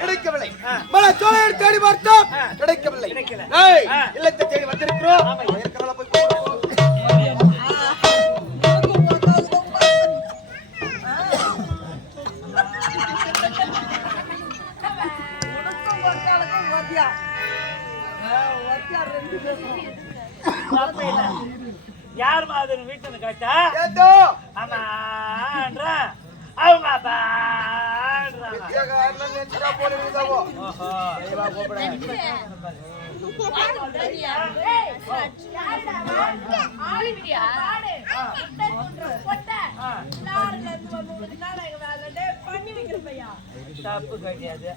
கிடைக்கவில்லை. பல சோழரை தேடி பார்த்தோம், கிடைக்கவில்லை. இல்லத்தை தேடி வந்திருக்கிறோம். யார் மாதிரி வீட்டுன்னு கேட்டா ஆமான்றா அவங்க தப்பு கிடையாது.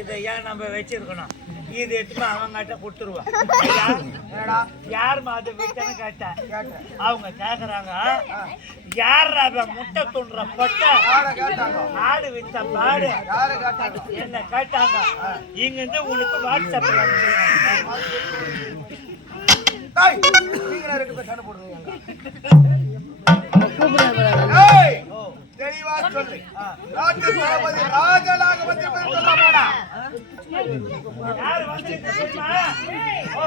இதை ஏன் நம்ம வச்சிருக்கணும்? இது எடுத்து அவங்ககிட்ட கொடுத்துருவோம். யார் மாதிரி வீட்டுன்னு கேட்டேன். அவங்க கேக்குறாங்க யார் முட்டை துண்டுற பொட்டை ஆடு வித்த பாடு என்ன கேட்டாங்க. இங்க இருந்து உனக்கு வாட்ஸ்அப்ல தெளிவா சொல்லு. நாட்டு தளபதி ராஜனாக வந்திருப்பது சொல்லமாடா. யார் வந்திருக்க தெரியுமா? ஓ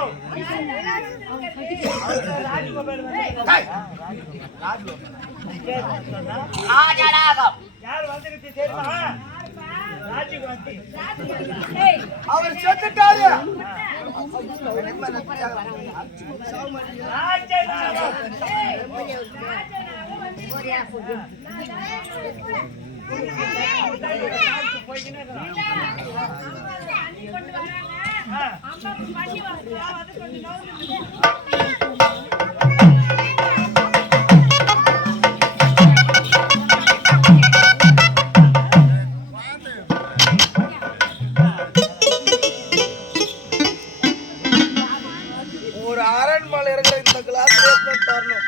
ராஜகோபால் ராஜனாகம். யார் வந்திருக்கு தெரியுமா? ராஜகோபால். அவர் செத்துட்டாரு. ஒரு அரண்மனை இருக்கிற இந்த கிளாஸ் தரணும்.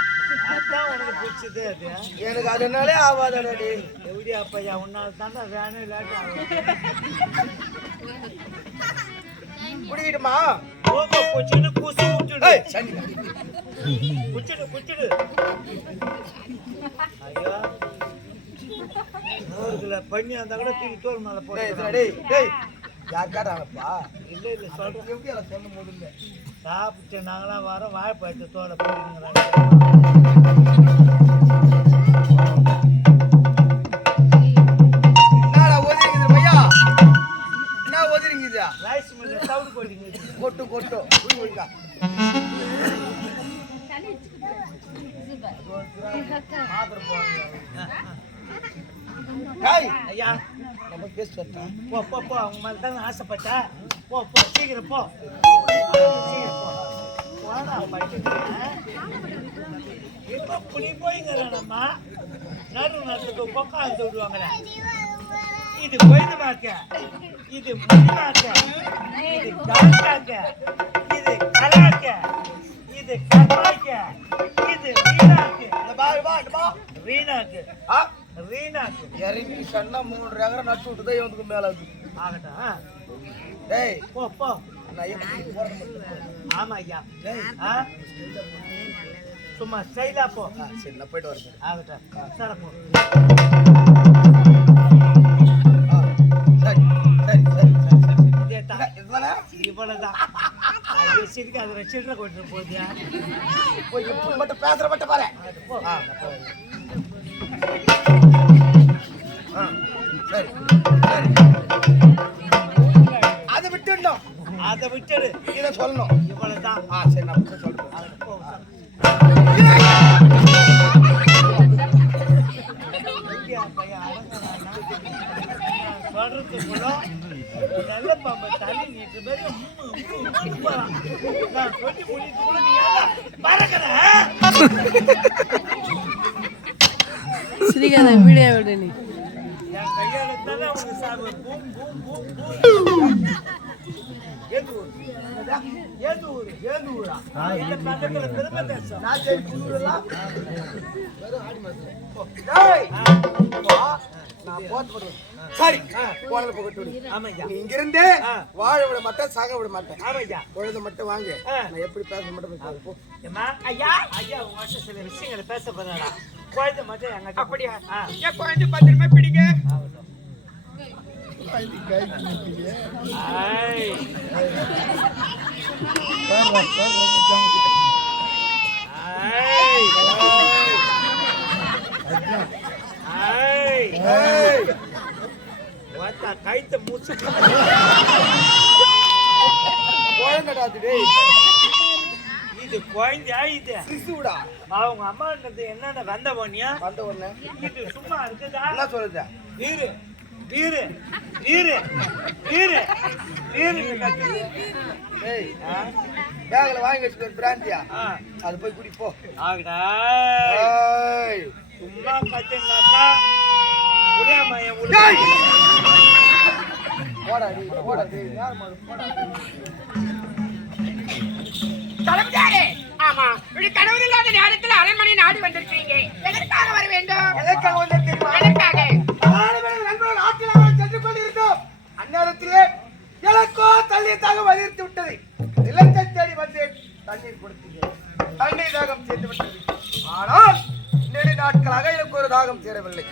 எனக்கு அதனாலே ஆவாதடி. எப்படி அப்பையா உன்னால தாண்டா வேணும் இல்லாட்டி குடிக்கிட்டுமா? ஓகோ குச்சிடு குசு குச்சிடு குச்சிடு குச்சிடு. ஐயா நூறுல பண்ணி அந்த கூட தூக்கி தோல் மேல போட்டு யார் காட்டாங்கப்பா? இல்லை இல்லை சொல்றேன். எப்படி அதை சொல்லும் போது இல்லை சாப்பிட்டு நாங்களாம் வரோம் வாழைப்பழத்தை தோலை போடுங்கிறாங்க. கொட்டு கொட்டு ஐயா நம்ம பேசுறேன். போ போ போ அவங்க மேல தான் ஆசைப்பட்ட. போ போ சீக்கிரம் போ சீக்கிரம் போ. இப்ப புளி போய்ங்கிறம்மா நடு நட்டுக்கு கொக்காந்து விடுவாங்களே. இது கொய்துமாக்க, இது முடிமாக்க, இது கலக்காக்க, இது கலாக்க, இது கர்மாக்க, இது வீணாக்கு. வீணாக்கு வீணாக்கு இறங்கி சன்னா 3 ஏக்கர் நட்டு விட்டுதான் இவனுக்கு மேல ஆகட்டும். டேய் போ போ. ஆமா ஐயா. சும்மா ஸ்டைலா போ. சரி நான் போயிட்டு வரேன். ஆகட்டும் சார போ. இவ்வளவுதான் சிரிக்க அதுல சில்லற கொண்டு போதியா மட்டும் பேசுற மட்டும் பாரு. சரி சரி அதை விட்டுடணும். அதை விட்டுடு. இதை சொல்லணும். இவ்வளவுதான். சரி நான் சொல்றேன். சொல்றதுக்குள்ள நல்ல பாம்பை தள்ளி நீட்டு மாதிரி நான் சொல்லி முடிச்சுக்குள்ள நீ பறக்கிற ஸ்ரீகாந்த வீடியோ விடு. நீ என் கையால தானே உனக்கு சாப்பிடு. Boom boom boom boom. ஏது ஊர் ஏது ஊர் ஏது ஊரா? இந்த பக்கத்துல பெருமை தேசம். நான் சரி புதுலாம் நான் போட்டு சரி போனல போகட்டு. ஆமாய்யா. இங்கிருந்து வாழ விட மாட்டேன், சாக விட மாட்டேன். ஆமாய்யா. குழந்தை மட்டும் வாங்க. நான் எப்படி பேச மட்டும் போ. ஐயா ஐயா உங்கள்கிட்ட சில விஷயங்களை பேச போறா. குழந்தை மட்டும் எங்க அப்படியா? ஏன் குழந்தை பத்திரமா பிடிங்க. கைத்த மூச்சு இது குழந்தையா இது சிசுடா அவங்க அம்மா என்னென்ன வந்த போனியா வந்த உடனே இது சும்மா இருக்குதா என்ன சொல்லுது நீரு நீரு நீரு நீரு நீரு கட்டுது ஏய் பேக்ல வாங்கி வச்சுட்டு ஒரு பிராந்தியா அது போய் குடி போ ஆகடா ஏய் சும்மா கட்டுனாக்கா புரியாம என் ஏய் போடா டேய் யார் மாடு போடா தளபதியாரே ஆமா இப்படி கடவுள் இல்லாத நேரத்தில் அரண்மனை நாடி வந்திருக்கீங்க எதற்காக வர வேண்டும் எதற்காக வந்திருக்கீங்க எதற்காக நண்பர்கள் ஆற்றிலாக சென்று கொண்டிருந்தோம் அந்நேரத்திலே எனக்கோ தண்ணீர் தாகம் அதிர்த்து விட்டது நிலத்தை தேடி வந்து தண்ணீர் கொடுத்தீங்க தண்ணீர் தாகம் சேர்த்து விட்டது ஆனால் நெடு நாட்களாக எனக்கு ஒரு தாகம் சேரவில்லை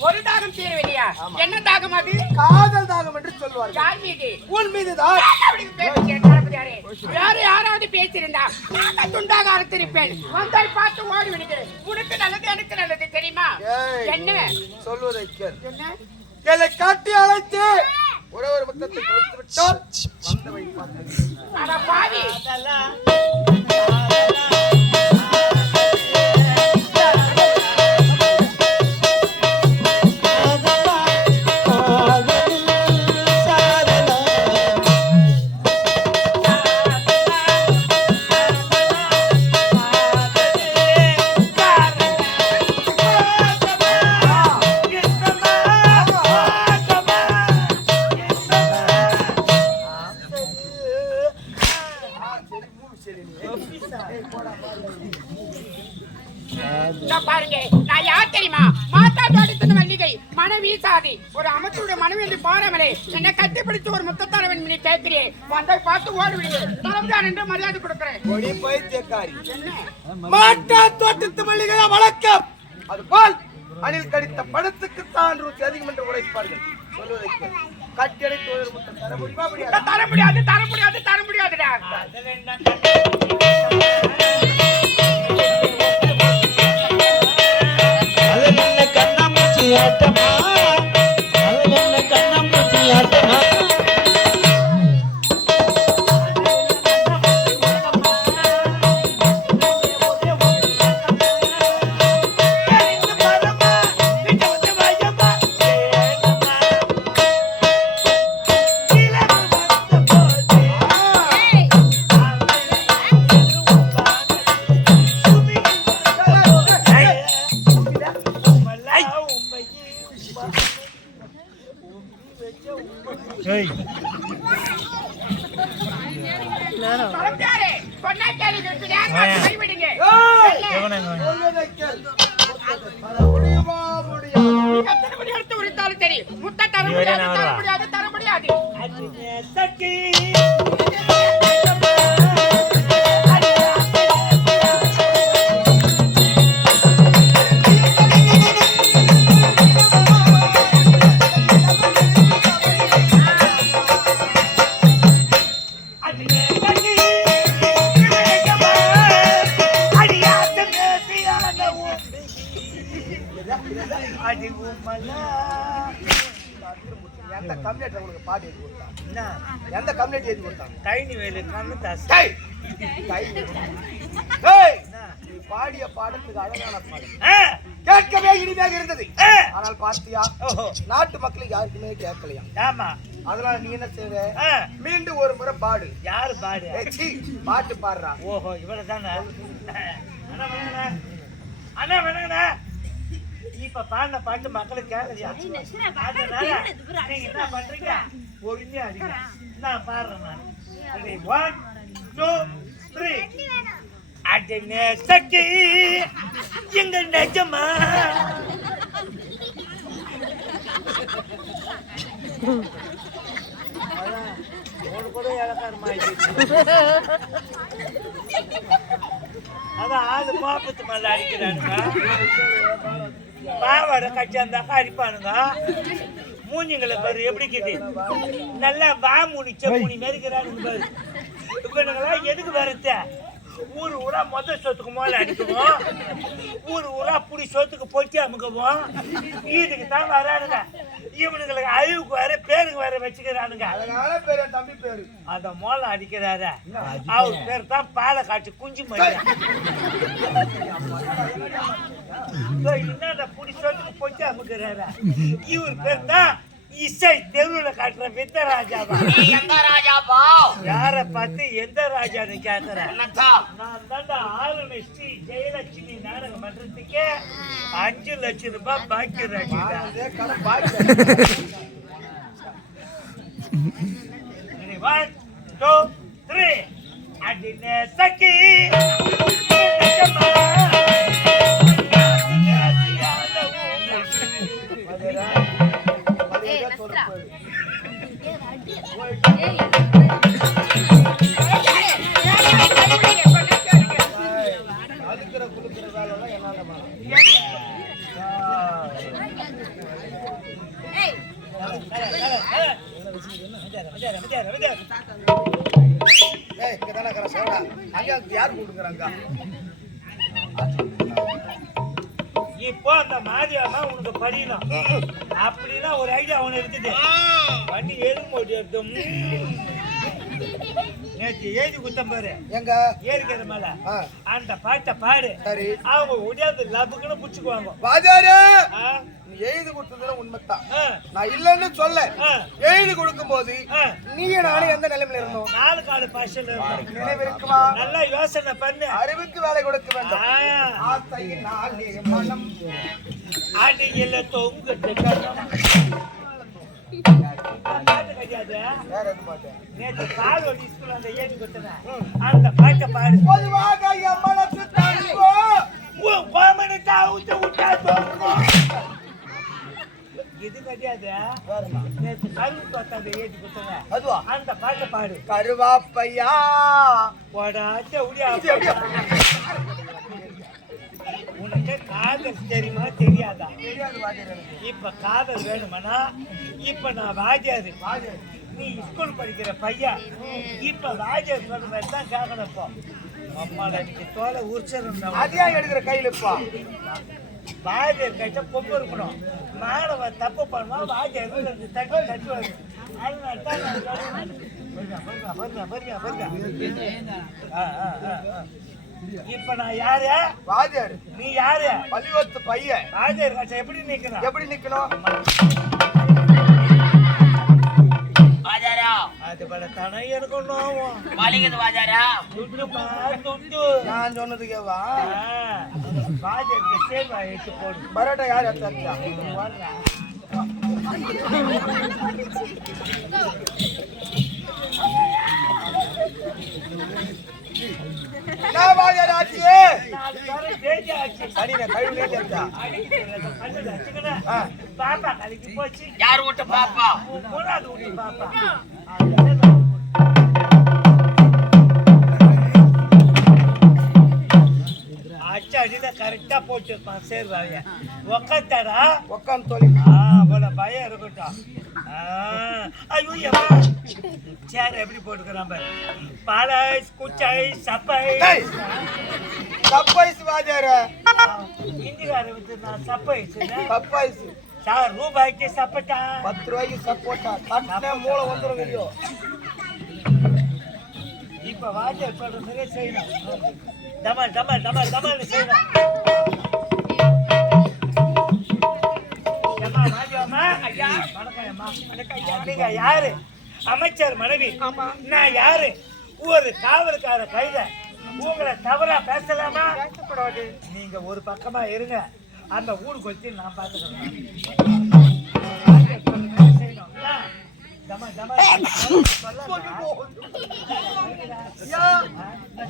ஒரு தாகம் தீரவில்லையா என்ன தாகம் அது காதல் தாகம் என்று சொல்வார்கள் யார் மீது உன் மீதுதான் தளபதியாரே வேறு யாராவது பேசியிருந்தா நான் துண்டாக அறுத்திருப்பேன் வந்தால் பார்த்து ஓடி விடுங்க உனக்கு நல்லது எனக்கு நல்லது தெரியுமா ஏய், என்ன சொல்வதை கேள் என்ன என்னை காட்டி அழைத்து ஒரே ஒரு முத்தத்தை கொடுத்து விட்டால் வந்தவை பார்த்து அட பாவி பாருங்க நான் யார் தெரியுமா மாதா தோட்டத்தின் மல்லிகை மனம் வீசாதி ஒரு அமைச்சருடைய மனம் என்று பாராமலே என்னை கட்டிப்பிடித்து ஒரு முத்தத்தரவன் மீது கேட்கிறேன் வந்தை பார்த்து ஓடி விடுங்க தளபதியார் என்று மரியாதை கொடுக்கிறேன் ஒளி பைத்தியக்காரி என்ன மாட்டா தோட்டத்து மல்லிகையா வழக்கம் அதுபோல் அணில் கடித்த படத்துக்கு தான் ரூபாய் அதிகம் என்று உழைப்பார்கள் சொல்வதை கேள் கட்டியடைத்து ஒரு முத்தம் தர முடியுமா முடியாது தர முடியாது தர முடியாது தர முடியாதுடா கண்ணாமூச்சி ஆட்டமா கண்ணாமூச்சி ஆட்டமா தளபதியாரே சொன்னா கேளுங்க கைவிடுங்க சொல்வதை கேள் தர முடியுமா முடியாது எத்தனை மணி எடுத்து உரித்தாலும் சரி முத்த தர முடியாது தர முடியாது தர முடியாது எந்த கம்யூனிட்டி உங்களுக்கு பாட்டு எழுதி கொடுத்தாங்க எந்த கம்யூனிட்டி எழுதி கொடுத்தாங்க கைனி வேலு கண்ணு தாசி டேய் டேய் நீ பாடிய பாடத்துக்கு அழகான பாடல் கேட்கவே இனிமையாக இருந்தது ஆனால் பார்த்தியா நாட்டு மக்களுக்கு யாருக்குமே கேட்கலையா ஆமா அதனால நீ என்ன செய்ற மீண்டும் ஒரு முறை பாடு யாரு பாடு ஏய், சீ, பாட்டு பாடுறா ஓஹோ இவ்வளவுதானே அண்ணா வேணாங்கண்ணா இப்ப பாடின பாட்டு மக்களுக்கு கேட்கலையா அதனால நீங்க என்ன பண்றீங்க பொறுமையா அடிங்க நான் பாடுறேன் நான் 1 2 3 அட நேசக்கி எங்க நிஜமா கூட அதான் ஆளு பாப்பத்து மேல அடிக்கிறானுங்க பாவாடை கட்டி அந்த அடிப்பானுங்க மூஞ்சிங்களை பாரு எப்படி இருக்குது. நல்லா வாமுனி செம்முனி மெருக்கிறானுங்க பாரு. இவனுங்களாம் எதுக்கு வருத்த? ஊர் ஊரா மொத்த சொத்துக்கு மோல அடிக்குவோம், ஊர் ஊரா புடி சொத்துக்கு பொட்டி அமுக்குவோம். இதுக்கு தான் வரானுங்க. இவனுங்களுக்கு அழிவுக்கு வேற பேருக்கு வேற வச்சுக்கிறானுங்க. அதனால பேரு என் தம்பி பேரு. அத மோல அடிக்கிறாரு. அவர் பேர் தான் பாலை காய்ச்சி குஞ்சு மாதிரி. என்ன புடி சொத்துக்கு பொட்டி அமுக்குறாரு. இவர் பேர் தான் இசை தெருவுல காட்டுற வித்த ராஜாவா? எந்த ராஜாப்பா? யார பார்த்து எந்த ராஜான்னு கேக்குற? நான் தாண்டா ஆளுநை ஸ்ரீ ஜெயலட்சுமி நாடக மன்றத்துக்கு 5 லட்சம் ரூபாய் பாக்கி ராஜா. அதே கடை பாக்கி. 1 2 3 அடினே சக்கி அதுக்கிற குளுக்கிற வேலை எல்லாம் என்னால பண்ணலாம். இங்கதானே இருக்கிற சோடா. அங்க யார் கூட்டுக்கிறாங்க? இப்போ அந்த மாதிரியாமா உனக்கு படியணும் அப்படின்னா ஒரு ஐடியா அவனு இருக்குது. வண்டி எலும்போட்டு எடுத்தோம். நேற்று எழுதி குத்தம் பாரு எங்க ஏறிக்கிற மேல அந்த பாட்டை பாடு. சரி, அவங்க உடையாந்து லபுக்குன்னு புடிச்சுக்குவாங்க. வாஜாரு நீ எழுதி கொடுத்ததுல உண்மைத்தான். நான் இல்லன்னு சொல்ல. எழுதி கொடுக்கும் போது நீ நானும் எந்த நிலைமையில இருந்தோம்? 4 காலு பாஷையில நினைவு இருக்குமா? நல்லா யோசனை பண்ணு. அறிவுக்கு வேலை கொடுக்க வேண்டும். ஆசையினாலே மனம் அடியில தொங்குட்டு பாட்டு கிடையாது. வேற எது மாட்டேன். நேற்று பாலோடி ஸ்கூல் அந்த ஏறி கொடுத்தேன். அந்த பாட்டை பாடு. பொதுவாக என் மனசு தாங்கோ கோமனத்தை ஊத்த விட்டா தோங்கும். இது கிடையாது. நேற்று கருவு பார்த்தாங்க ஏறி கொடுத்தேன். அதுவா? அந்த பாட்டை பாடு. கருவாப்பையா போடாச்ச உடியா. உனக்கு காதல் தெரியுமா தெரியாதா? தெரியாது வாஜாரு. இப்ப காதல் வேணுமானா இப்ப நான் வாஜாரு, நீ ஸ்கூல் படிக்கிற பையன். இப்ப வாஜார் சொல்ற மாதிரி தான் கேட்கணும்ப்போ. அம்மால எனக்கு தோலை உரிச்சிடும். அதியா எடுக்கிற கையில இப்பா வாஜார் கைட்ட பொம்பு இருக்கணும். மாணவன் தப்பு பண்ணுவான், வாஜார் தட்டு தட்டுவாரு. அதனால தான் நான் சொல்றேன். இப்ப நான் யாரு? வாஜாரு. நீ யாரு? பள்ளிவத்து பையன். வாஜார் கட்சி எப்படி நிக்கணும்? எப்படி நிக்கணும்? வாஜாரா அது பல தனை எடுக்கணும். வாலிங்கது வாஜாரா துட்டு துட்டு நான் சொன்னதுக்கேவா? வாஜருக்கு சேர்வா எடுத்து போடு. பரோட்டா யார் எடுத்தா? நான் வாஜாரு ஆச்சியே. அடின கழுவிலே எடுத்தா. பாப்பா கலைக்கு போச்சு. யார் விட்டு பாப்பா? மூணாவது வீட்டு பாப்பா. அடிதான் கரெக்டா போட்டுருப்பான். சேர்வாய உக்காந்தாடா. உக்காந்து தோழி. போல பயம் இருக்கட்டும். ஐயோ எவ்வா சேர் எப்படி போட்டுக்கிறான் பாரு. பாலாய்ஸ் குச்சை சப்பை சப்பைஸ் வாஜாரு. ஹிந்திக்கார வச்சு நான் சப்பை சப்பைஸ் ரூபாய்க்கு சப்பட்டா 10 ரூபாய்க்கு சப்போட்டா. தட்டின மூளை வந்துடும் வெளியோ. இப்ப வாஜர் சொல்ற மாதிரியே செய்யணும். டமல் டமல் டமல் டமல் செய்யணும். நீங்க யாரு? அமைச்சர் மனைவி. நான் யாரு? ஒரு காவல்கார கைத. உங்களை தவறா பேசலாமா? பேசக்கூடாது. நீங்க ஒரு பக்கமா இருங்க. அந்த ஊருக்கு வச்சு நான் பாத்துக்கிறேன்.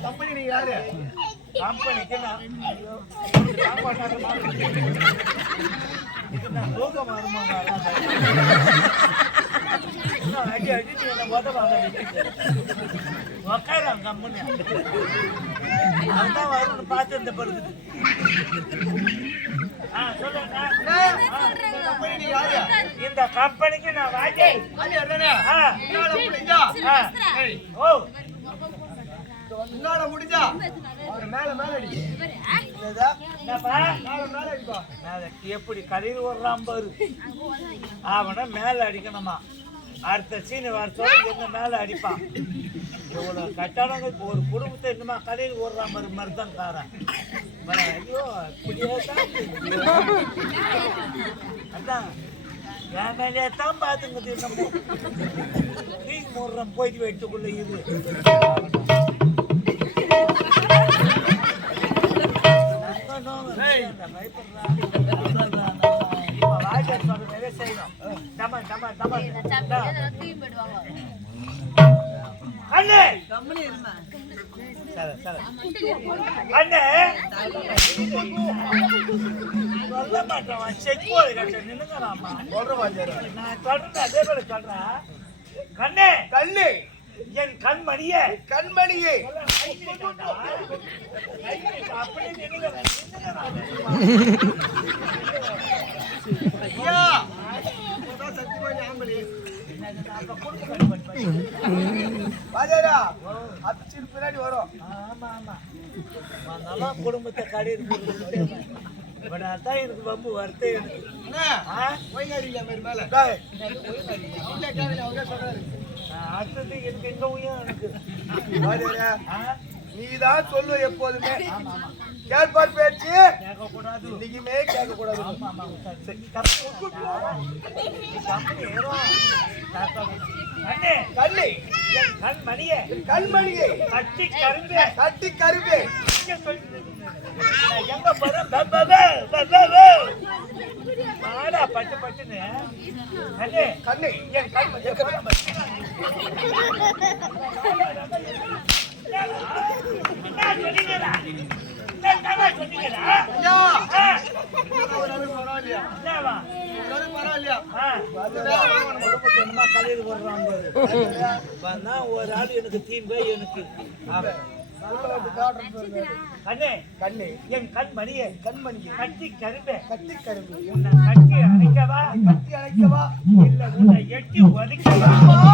கம்பெனி நீ யாரு? கம்பெனிக்கு நான் லோகம் வருமா? அடி அடி நீ என்ன உதவாங்க உக்காராங்க கம்முன்னு அதுதான் வரும்னு பார்த்து இந்த படுக்குது சொல்லுங்க இந்த கம்பெனிக்கு நான் வாங்கி முடிஞ்சா மேல மேல அடி எப்படி கடையில் வர்றான் பாரு அவனை மேல அடிக்கணுமா அடுத்த சீனி வருஷம் என்ன மேல அடிப்பான் இவ்வளவு கட்டணங்க ஒரு குடும்பத்தை என்னமா கடையில் ஓடுறான் மாதிரி மருதான் காரன் ஐயோ இப்படியே தான் அதான் என் மேலே தான் பாத்துங்க நம்ம நீங்க முடுறோம் போயிட்டு வைத்துக்குள்ள இது சொல்ல மாட்டேன் செக்கோடு கட்ட நின்னுங்களாமா நான் சொல்றேன் அதே போல சொல்றேன் கண்ணே கண்ணு என் கண்மணியே கண்மணியே அப்படியே நின்னுங்க பின்னாடி வரும் குடும்பத்தை கடையில் அதான் எனக்கு ரொம்ப வருத்தம் அடுத்தது எனக்கு எங்க உயம் எனக்கு நீதான் சொல்லுவ எப்போதுமே கேட்பார் பேச்சு கேட்கக்கூடாது இன்னைக்குமே கேட்க கூடாது கண்ணி கண்மணியே கண்மணியே கட்டி கரும்பே கட்டி கரும்பே எங்க போறேன் பட்டு பட்டுன்னு கண்ணே கண்ணி என் கண்மணி ஒரு ஆள் எனக்கு தீம்பு எனக்கு கண்ணே கண்ணி என் கண்மணியே கண்மணியே கட்டி கரும்பே கட்டி கரும்பு உன்னை கட்டி அணைக்கவா கட்டி அணைக்கவா இல்ல உன்னை எட்டி ஒதுக்கவா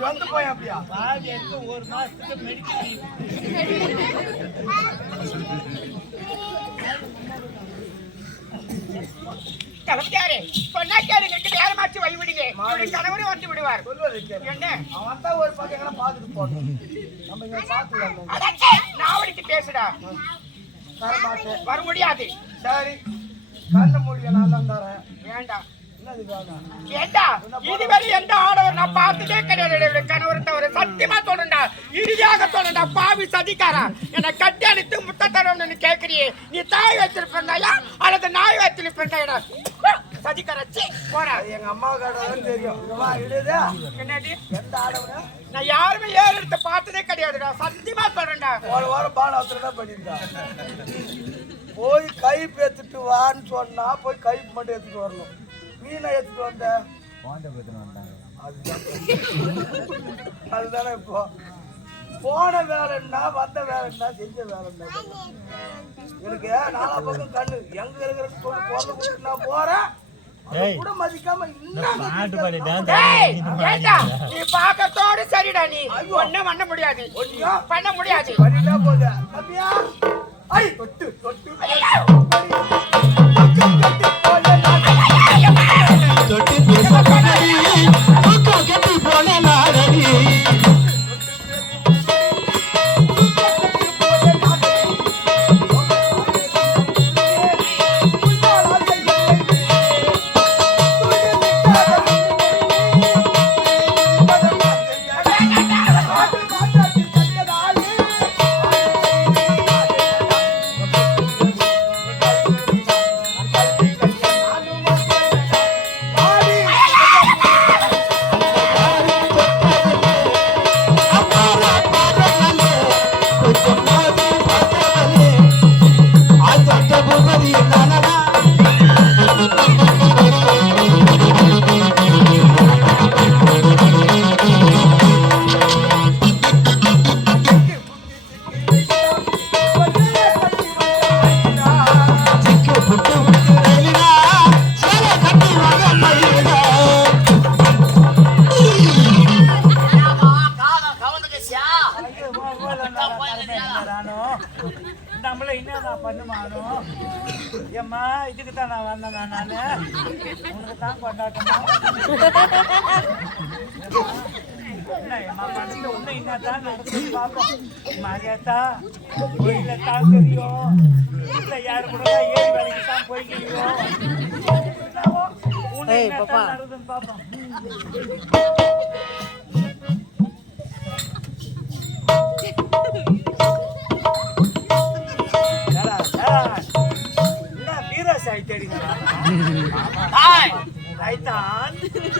வந்து போய் அப்படியா ஒரு மாசத்துக்கு மெடிக்கல் கிளம்பியாரு சொன்னா கேளுங்க நேரமாச்சு வழிவிடுங்க கணவரும் வந்து விடுவார் என்ன அவன் தான் ஒரு பக்கம் எங்கன்னா பாத்துட்டு போட்டோம் நம்ம இங்க பாத்துக்கலாம் நாவடிக்கு பேசுடா வர முடியாது சரி கண்ண முடிய நான் தான் தரேன் வேண்டாம் என்னது வேணாம் ஏண்டா இதுவரை எந்த ஆடவர் நான் பார்த்ததே கிடையாது கணவர் தவிர சத்தியமா சொல்றேன்டா இறுதியாக சொல்றேன்டா பாவி சதிக்காரா என்னை கட்டி அடித்து முத்த தரணும்னு கேட்கறியே நீ தாய் வச்சிருப்பாயா அல்லது நாய் வச்சிருப்பாயா சதிக்காரச்சி போறா எங்க அம்மா கடவுள் தெரியும் இடுதா என்னது எந்த ஆடவனா நான் யாருமே ஏறு எடுத்து பார்த்ததே கிடையாதுடா சத்தியமா சொல்றேன்டா ஒரு வாரம் பாலாத்திரா பண்ணிருந்தா போய் கை பேத்துட்டு வான்னு சொன்னா போய் கை மட்டும் எடுத்துட்டு வரணும் மீனை எடுத்துட்டு வந்த அதுதானே இப்போ போன வேலைன்னா வந்த வேலைன்னா செஞ்ச வேலைன்னா எனக்கு நாலா பக்கம் கண்ணு எங்க இருக்கிற சொல்லி நான் போறேன் கூட மதிக்காம நீ பாக்கத்தோடு சரிடா நீ ஒண்ணும் பண்ண முடியாது பண்ண முடியாது போதா அப்படியா ஐ தொட்டு தொட்டு தொட்டி பேச கண்ணடி கட்டி போன நாடடி நம்மள என்ன பண்ணுமானோம் ஏம்மா இதுக்கு தான் நான் வந்தேன் நானு உனக்கு தான் கொண்டாட்டமா என்னம்மா பண்ணி உன்னை என்னதான் நடக்குது பார்ப்போம் மரியாதா கோயில தான் தெரியும் இல்லை யாரு கூட ஏறி வேலைக்கு தான் போய்க்கிறோம் உன்னை என்னதான் நடக்குதுன்னு பார்ப்போம்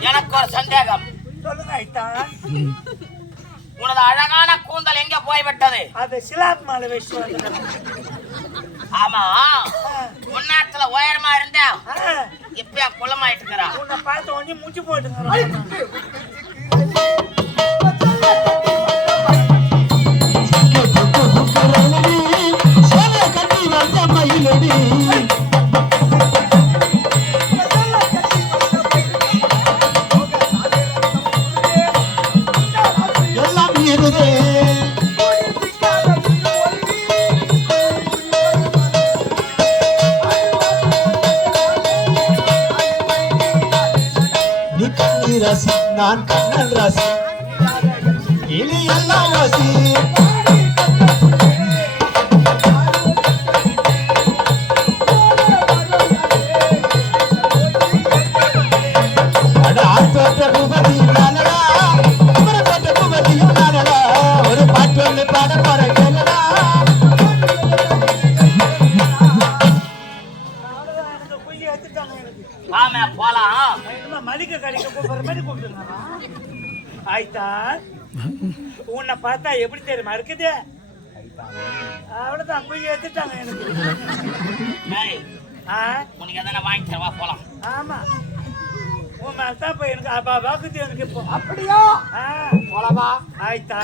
எனக்கு ஒரு சந்தேகம். சொல்லுங்க ஐத்தான். உனது அழகான கூந்தல் எங்க போய்விட்டது? அது சிலாப் மாலை வச்சு. ஆமா, முன்னாத்துல உயரமா இருந்த இப்ப குளமாயிட்டு இருக்கிறா. உன்னை பார்த்து கொஞ்சம் முச்சு போட்டுங்க. ராசி நான் கண்ணன் ராசி இனி எல்லாம் ராசி ஒரு பாட்டு ஒன்று பாட போற கேளடா. ஆமா போலாம். மளிகை கடைக்கு போற மாதிரி கூப்பிட்டுருங்க. ஆயிட்டா உன்னை பார்த்தா எப்படி தெரியுமா இருக்குது? அவ்வளவுதான் குழி எடுத்துட்டாங்க எனக்கு. உனக்கு எதனா வாங்கி தரவா போலாம். ஆமா உன் மேல தான் போய் எனக்கு அப்பா வாக்குது எனக்கு இப்போ. அப்படியா? போலாமா? ஆயிட்டா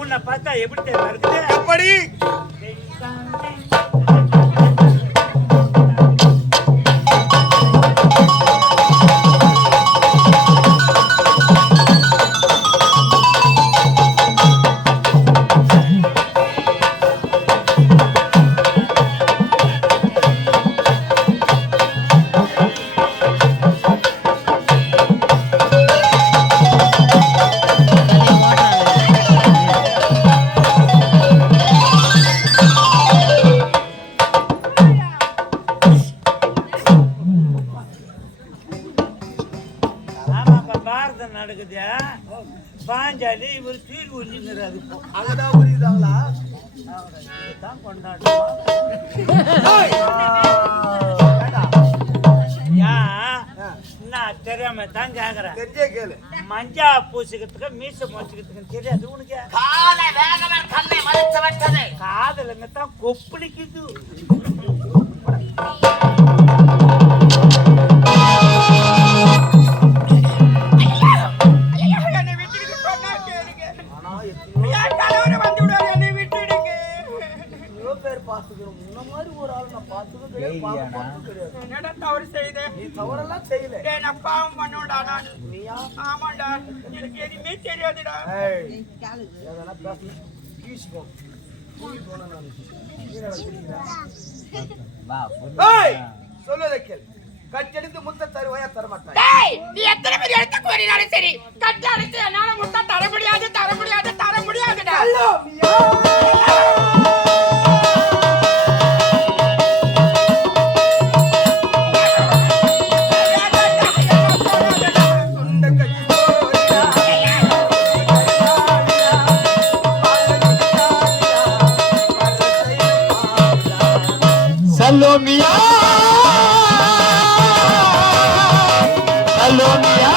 உன்னை பார்த்தா எப்படி தெரியுமா இருக்குது? எப்படி? நடக்குது பாஞ்சாலி இவர் கீழ் உரிஞ்சுங்கிறாரு. அங்கதான் புரியுதாங்களா? தான் கொண்டாட்டம். நான் தெரியாம தான் கேக்குறேன். தெரிஞ்சே கேளு. மஞ்சா பூசிக்கிறதுக்கு மீச மோச்சுக்கிறதுக்கு தெரியாது உனக்கு? காதலுங்க தான் கொப்பளிக்குது. தவறெல்லாம் செய்யல. பாவம் பண்ணோடா நான். ஆமாண்டா, எனக்கு எதுவுமே தெரியாதுடா. சொல்லுவதை கேள். கட்டெடுத்து முத்த தருவாயா தரமாட்டாய்? நீ எத்தனை பேர் எடுத்து கோரினாலும் சரி, கட்டெடுத்து என்னால முத்த தர முடியாது தர முடியாது தர முடியாதுடா. Salomia, Salomia.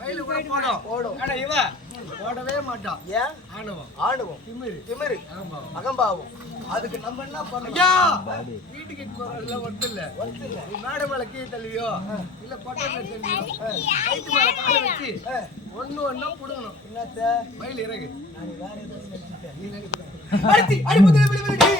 மயில் கூட போடும் போடும். ஆனா இவன் போடவே மாட்டான். ஏன்? ஆணவம் ஆணவம் திமிரு திமிரு அகம்பாவம். அதுக்கு நம்ம என்ன பண்ணணும்? ஐயா வீட்டுக்கு போறதுல ஒத்து இல்ல மேடை மேல கீழே தள்ளியோ இல்ல பொட்டை தள்ளியோ கைத்து மேல காலை வச்சு ஒண்ணு ஒண்ணா புடுங்கணும். என்னத்த மயில் இறகு நீ நினைக்கிறேன் அடிச்சு அடிபுதே விழுவிடுடி.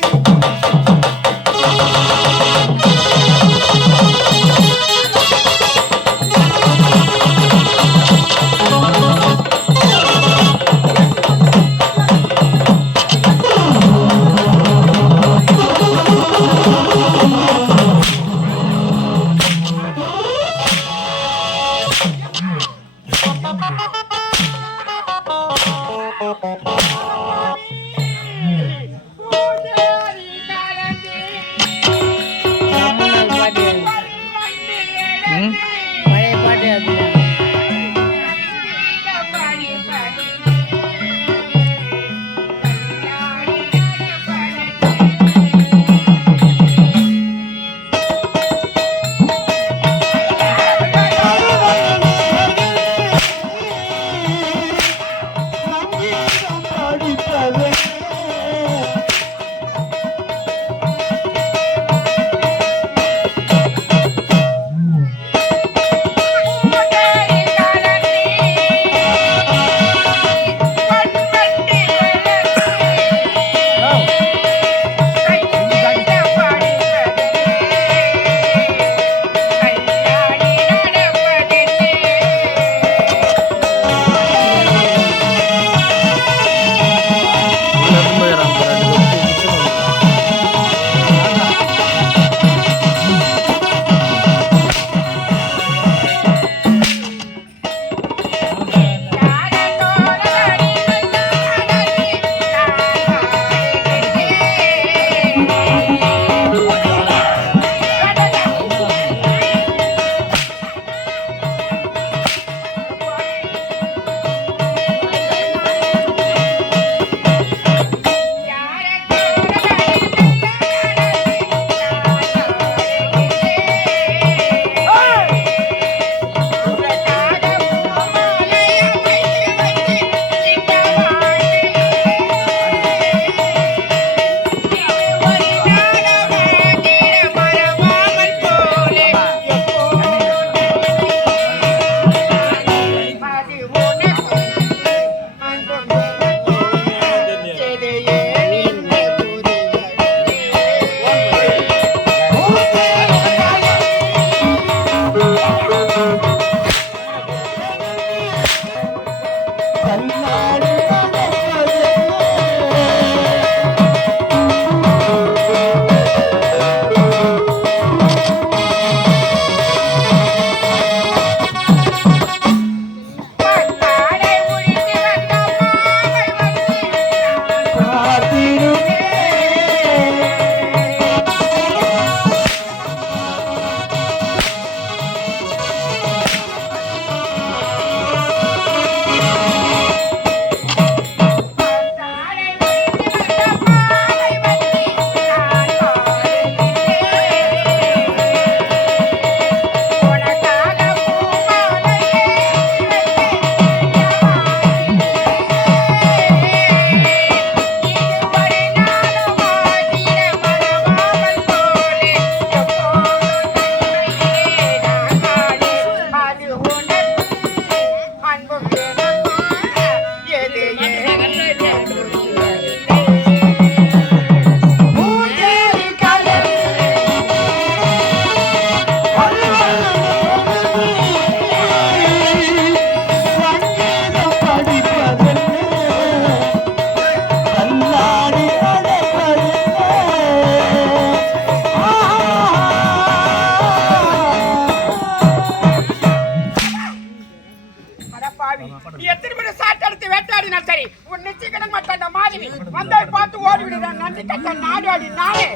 எத்தனை பேர் சாட்டை எடுத்து வேட்டாடினா சரி உன் நிச்சயக்கடன் மட்டும் அந்த மாதவி வந்தாய் பார்த்து ஓடி விடுறான் நன்றி கட்ட நாடாடி நானே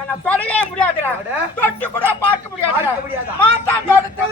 என்ன தொடவே முடியாதுடா தொட்டு கூட பார்க்க முடியாதுடா மாத்தா தொடுத்து